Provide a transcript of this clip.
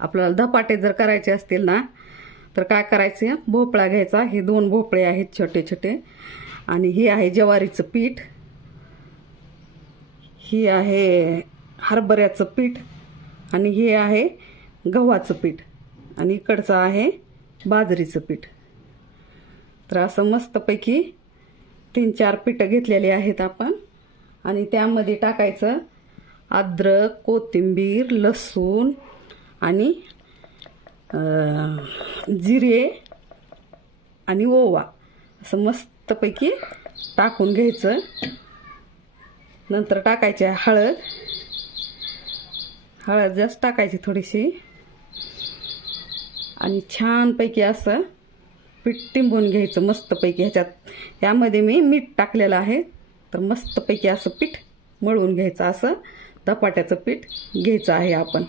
आपल्याला धपाटे जर करायचे असतील ना तर काय करायचे, भोपळा घ्यायचा. हे 2 भोपळे आहेत छोटे छोटे. आणि हे आहे ज्वारीचं पीठ, ही आहे हरभऱ्याचं पीठ, आणि हे आहे गव्हाचं पीठ, आणि इकडचं आहे बाजरीचं पीठ. तर असं मस्तपैकी 3-4 पीठं घेतलेली आहेत आपण. आणि त्यामध्ये टाकायचं अद्रक, कोथिंबीर, लसूण आणि जिरे आणि ओवा असं मस्तपैकी टाकून घ्यायचं. नंतर टाकायची हळद जास्त टाकायची थोडीशी, आणि छानपैकी असं पीठ तिंबून घ्यायचं मस्तपैकी. यामध्ये मी मीठ टाकलेलं आहे. तर मस्तपैकी असं पीठ मळून घ्यायचं. असं धपाट्याचं पीठ घ्यायचं आहे आपण.